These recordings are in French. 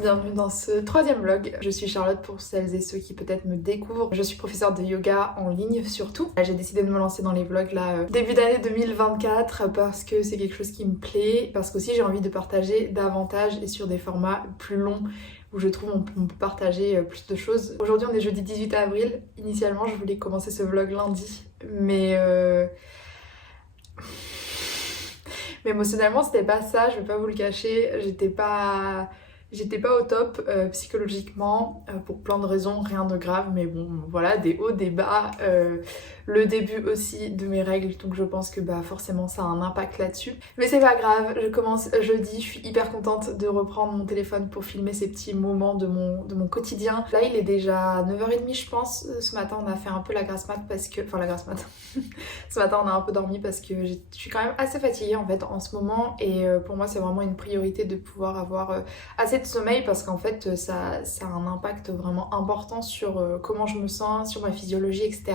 Bienvenue dans ce troisième vlog. Je suis Charlotte pour celles et ceux qui peut-être me découvrent. Je suis professeure de yoga en ligne surtout. J'ai décidé de me lancer dans les vlogs là début d'année 2024 parce que c'est quelque chose qui me plaît, parce qu'aussi j'ai envie de partager davantage et sur des formats plus longs où je trouve on peut partager plus de choses. Aujourd'hui on est jeudi 18 avril. Initialement je voulais commencer ce vlog lundi mais émotionnellement c'était pas ça, je vais pas vous le cacher. J'étais pas au top psychologiquement pour plein de raisons, rien de grave, mais bon voilà, des hauts, des bas, le début aussi de mes règles, donc je pense que bah forcément ça a un impact là-dessus. Mais c'est pas grave, je commence jeudi, je suis hyper contente de reprendre mon téléphone pour filmer ces petits moments de mon quotidien. Là il est déjà 9h30 je pense, ce matin on a fait un peu la grasse mat parce que... Enfin la grasse mat, ce matin on a un peu dormi parce que je suis quand même assez fatiguée en fait en ce moment et pour moi c'est vraiment une priorité de pouvoir avoir assez de sommeil parce qu'en fait ça a un impact vraiment important sur comment je me sens, sur ma physiologie, etc.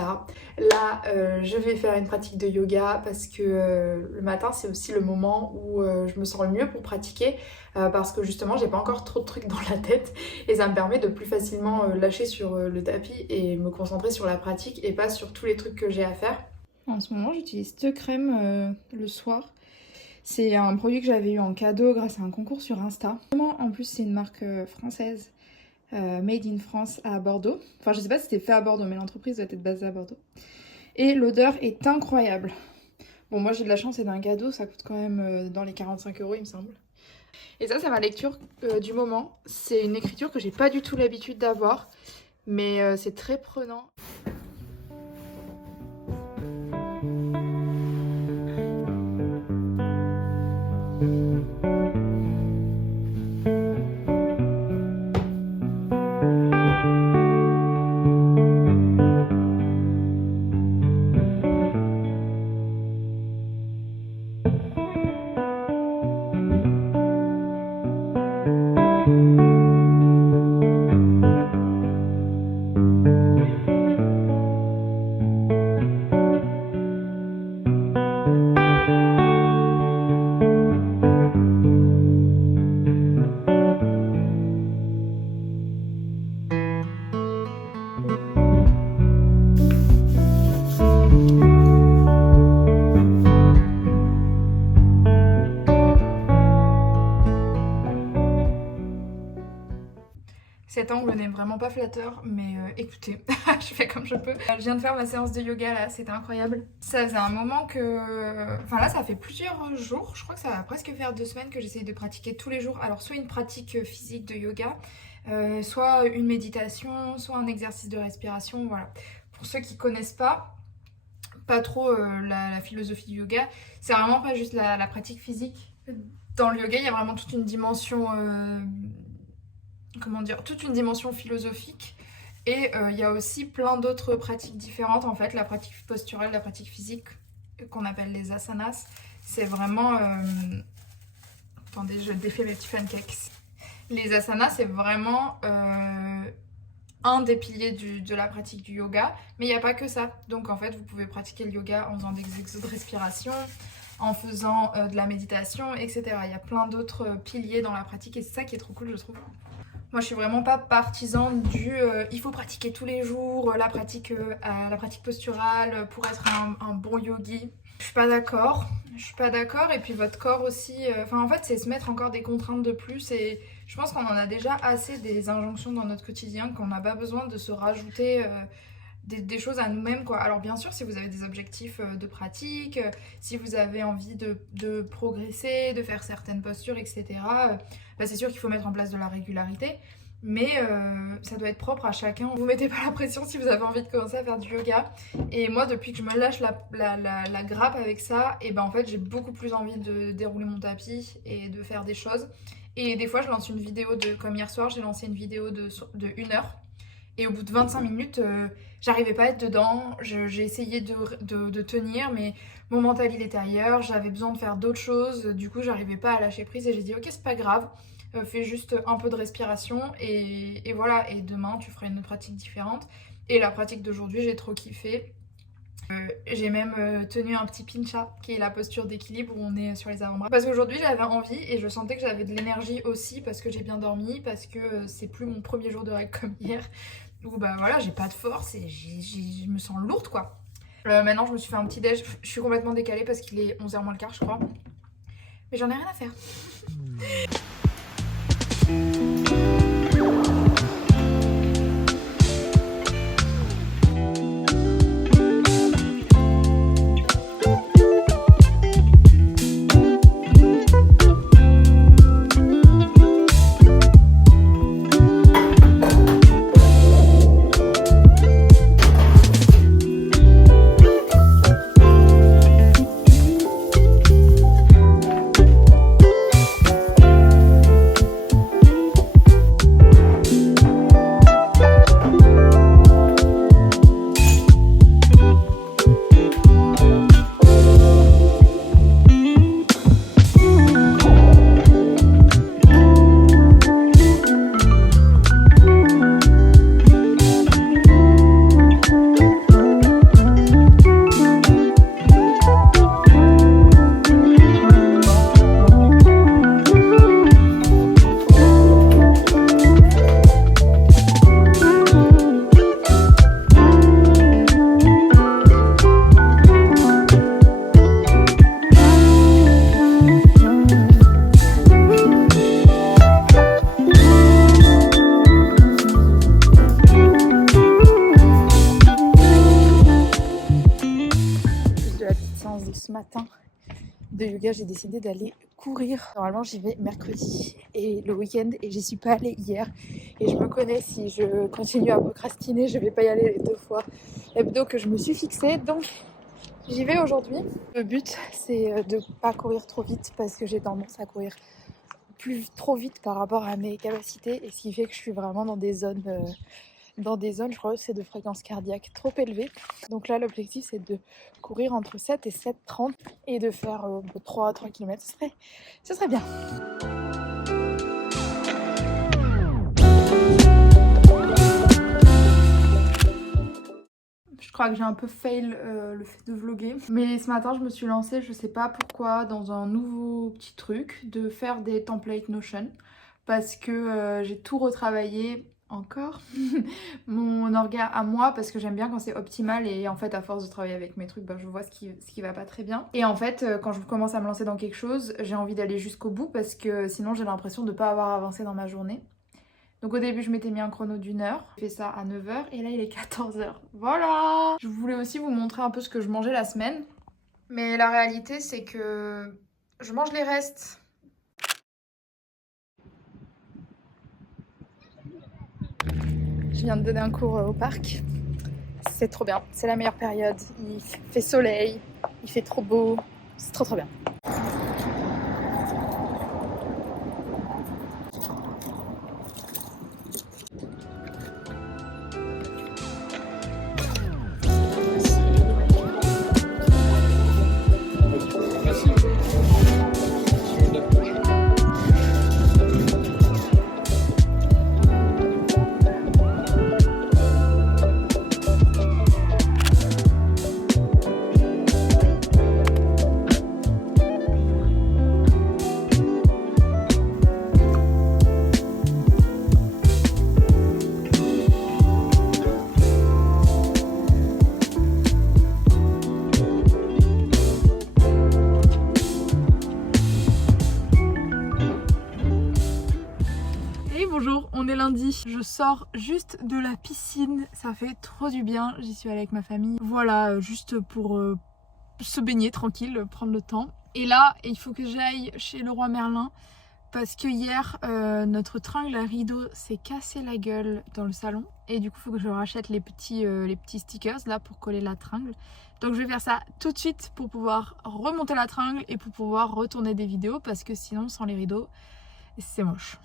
Là je vais faire une pratique de yoga parce que le matin c'est aussi le moment où je me sens le mieux pour pratiquer parce que justement j'ai pas encore trop de trucs dans la tête et ça me permet de plus facilement lâcher sur le tapis et me concentrer sur la pratique et pas sur tous les trucs que j'ai à faire. En ce moment j'utilise cette crème le soir. C'est un produit que j'avais eu en cadeau grâce à un concours sur Insta. En plus, c'est une marque française, made in France à Bordeaux. Enfin, je sais pas si c'était fait à Bordeaux, mais l'entreprise doit être basée à Bordeaux. Et l'odeur est incroyable. Bon, moi j'ai de la chance, c'est d'un cadeau, ça coûte quand même dans les 45 € il me semble. Et ça, c'est ma lecture du moment. C'est une écriture que j'ai pas du tout l'habitude d'avoir, mais c'est très prenant. Cet angle n'est vraiment pas flatteur, mais écoutez, je fais comme je peux. Je viens de faire ma séance de yoga là, c'était incroyable. Ça faisait un moment que... Enfin là, ça fait plusieurs jours, je crois que ça va presque faire 2 semaines que j'essaye de pratiquer tous les jours. Alors soit une pratique physique de yoga, soit une méditation, soit un exercice de respiration, voilà. Pour ceux qui connaissent pas trop la philosophie du yoga, c'est vraiment pas juste la pratique physique. Dans le yoga, il y a vraiment toute une dimension... comment dire, toute une dimension philosophique et il y a aussi plein d'autres pratiques différentes en fait. La pratique posturale, la pratique physique qu'on appelle les asanas, c'est vraiment attendez, je défais mes petits pancakes. Les asanas, c'est vraiment un des piliers de la pratique du yoga, mais il n'y a pas que ça. Donc en fait vous pouvez pratiquer le yoga en faisant des exercices de respiration, en faisant de la méditation, etc. Il y a plein d'autres piliers dans la pratique et c'est ça qui est trop cool je trouve. Moi je suis vraiment pas partisane du il faut pratiquer tous les jours la pratique posturale pour être un bon yogi. Je suis pas d'accord et puis votre corps aussi, enfin en fait c'est se mettre encore des contraintes de plus et je pense qu'on en a déjà assez des injonctions dans notre quotidien qu'on n'a pas besoin de se rajouter des choses à nous-mêmes quoi. Alors bien sûr si vous avez des objectifs de pratique, si vous avez envie de progresser, de faire certaines postures etc, bah, c'est sûr qu'il faut mettre en place de la régularité, mais ça doit être propre à chacun. Vous mettez pas la pression si vous avez envie de commencer à faire du yoga. Et moi, depuis que je me lâche la grappe avec ça, et ben en fait j'ai beaucoup plus envie de dérouler mon tapis et de faire des choses. Et des fois je lance une vidéo comme hier soir, j'ai lancé une vidéo de 1 heure. Et au bout de 25 minutes, j'arrivais pas à être dedans. J'ai essayé de tenir, mais mon mental il était ailleurs. J'avais besoin de faire d'autres choses. Du coup, j'arrivais pas à lâcher prise et j'ai dit ok, c'est pas grave. Fais juste un peu de respiration et voilà. Et demain, tu feras une pratique différente. Et la pratique d'aujourd'hui, j'ai trop kiffé. J'ai même tenu un petit pincha, qui est la posture d'équilibre où on est sur les avant-bras. Parce qu'aujourd'hui, j'avais envie et je sentais que j'avais de l'énergie aussi parce que j'ai bien dormi, parce que c'est plus mon premier jour de règle comme hier. Où bah voilà, j'ai pas de force et je me sens lourde quoi. Maintenant, je me suis fait un petit déj. Je suis complètement décalée parce qu'il est 11h moins le quart, je crois. Mais j'en ai rien à faire. Ce matin de yoga, j'ai décidé d'aller courir. Normalement, j'y vais mercredi et le week-end et j'y suis pas allée hier. Et je me connais, si je continue à procrastiner, je vais pas y aller les 2 fois l'hebdo que je me suis fixée. Donc, j'y vais aujourd'hui. Le but, c'est de pas courir trop vite parce que j'ai tendance à courir trop vite par rapport à mes capacités et ce qui fait que je suis vraiment dans des zones je crois, c'est de fréquence cardiaque trop élevée. Donc là, l'objectif, c'est de courir entre 7 et 7,30 et de faire 3 km. Ce serait bien. Je crois que j'ai un peu fail le fait de vlogger. Mais ce matin, je me suis lancée, je sais pas pourquoi, dans un nouveau petit truc de faire des templates Notion. Parce que j'ai tout retravaillé encore mon orga à moi parce que j'aime bien quand c'est optimal et en fait à force de travailler avec mes trucs bah, je vois ce qui va pas très bien et en fait quand je commence à me lancer dans quelque chose j'ai envie d'aller jusqu'au bout parce que sinon j'ai l'impression de pas avoir avancé dans ma journée. Donc au début je m'étais mis un chrono d'1 heure, j'ai fait ça à 9h et là il est 14h. Voilà. Je voulais aussi vous montrer un peu ce que je mangeais la semaine mais la réalité c'est que je mange les restes. Je viens de donner un cours au parc. C'est trop bien, c'est la meilleure période. Il fait soleil, il fait trop beau, c'est trop bien. Bonjour, on est lundi, je sors juste de la piscine, ça fait trop du bien, j'y suis allée avec ma famille. Voilà, juste pour se baigner tranquille, prendre le temps. Et là, il faut que j'aille chez Leroy Merlin parce que hier notre tringle à rideau s'est cassé la gueule dans le salon et du coup il faut que je rachète les petits stickers là pour coller la tringle. Donc je vais faire ça tout de suite pour pouvoir remonter la tringle et pour pouvoir retourner des vidéos parce que sinon sans les rideaux c'est moche.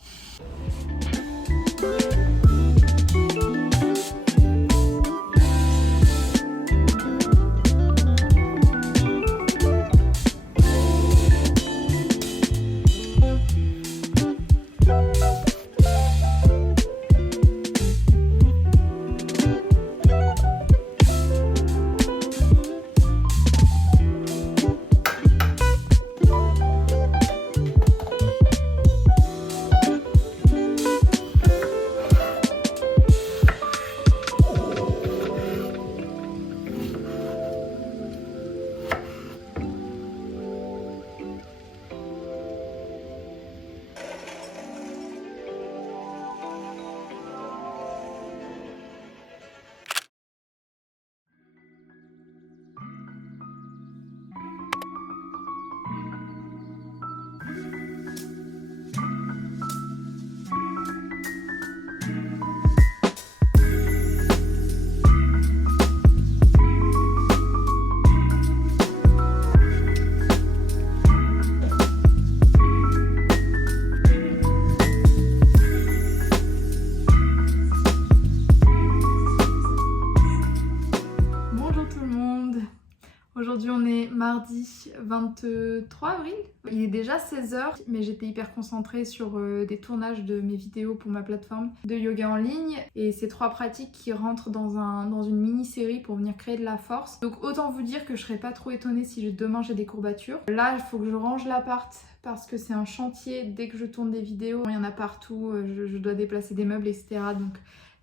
Aujourd'hui on est mardi 23 avril, il est déjà 16h mais j'étais hyper concentrée sur des tournages de mes vidéos pour ma plateforme de yoga en ligne et c'est 3 pratiques qui rentrent dans une mini-série pour venir créer de la force. Donc autant vous dire que je serais pas trop étonnée si demain j'ai des courbatures. Là il faut que je range l'appart parce que c'est un chantier, dès que je tourne des vidéos, il y en a partout, je dois déplacer des meubles etc. Donc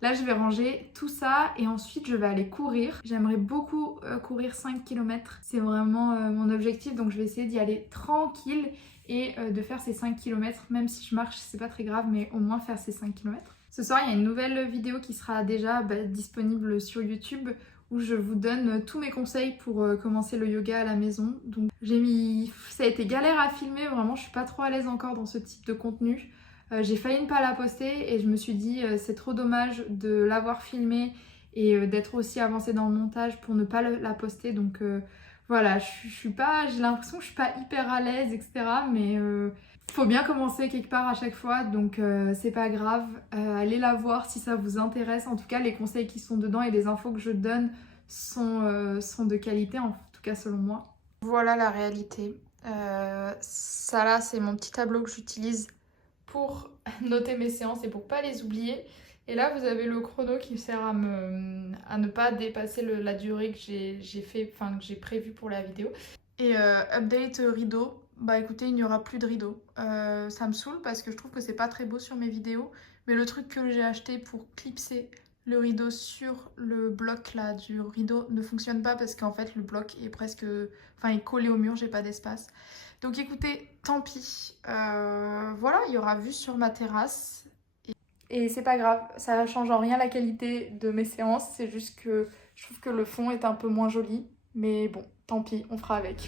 là je vais ranger tout ça et ensuite je vais aller courir. J'aimerais beaucoup courir 5 km, c'est vraiment mon objectif donc je vais essayer d'y aller tranquille et de faire ces 5 km, même si je marche c'est pas très grave mais au moins faire ces 5 km. Ce soir il y a une nouvelle vidéo qui sera déjà disponible sur YouTube où je vous donne tous mes conseils pour commencer le yoga à la maison. Donc ça a été galère à filmer, vraiment je suis pas trop à l'aise encore dans ce type de contenu. J'ai failli ne pas la poster et je me suis dit c'est trop dommage de l'avoir filmée et d'être aussi avancée dans le montage pour ne pas la poster. Donc voilà, j'ai l'impression que je suis pas hyper à l'aise etc. Mais faut bien commencer quelque part à chaque fois donc c'est pas grave. Allez la voir si ça vous intéresse. En tout cas les conseils qui sont dedans et les infos que je donne sont de qualité en tout cas selon moi. Voilà la réalité. Ça là c'est mon petit tableau que j'utilise pour noter mes séances et pour pas les oublier. Et là vous avez le chrono qui sert à ne pas dépasser la durée que j'ai prévue pour la vidéo. Et update rideau, bah écoutez il n'y aura plus de rideau. Ça me saoule parce que je trouve que c'est pas très beau sur mes vidéos. Mais le truc que j'ai acheté pour clipser le rideau sur le bloc là du rideau ne fonctionne pas parce qu'en fait le bloc est est collé au mur, j'ai pas d'espace. Donc écoutez, tant pis. Voilà, il y aura vue sur ma terrasse. Et c'est pas grave, ça change en rien la qualité de mes séances. C'est juste que je trouve que le fond est un peu moins joli. Mais bon, tant pis, on fera avec.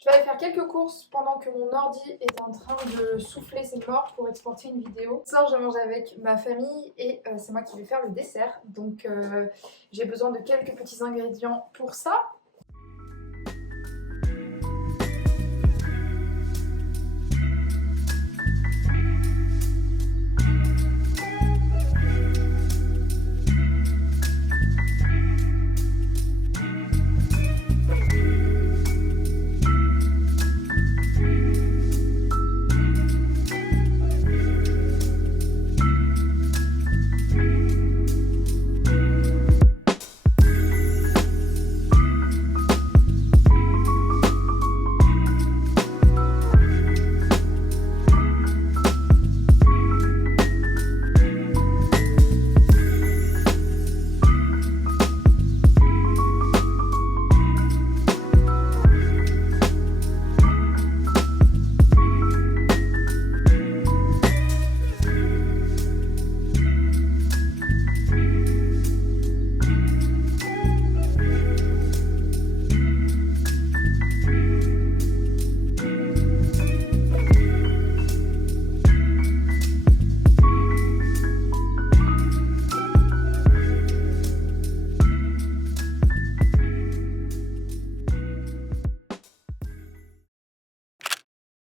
Je vais aller faire quelques courses pendant que mon ordi est en train de souffler ses morts pour exporter une vidéo. Ce soir, je mange avec ma famille et c'est moi qui vais faire le dessert. Donc j'ai besoin de quelques petits ingrédients pour ça.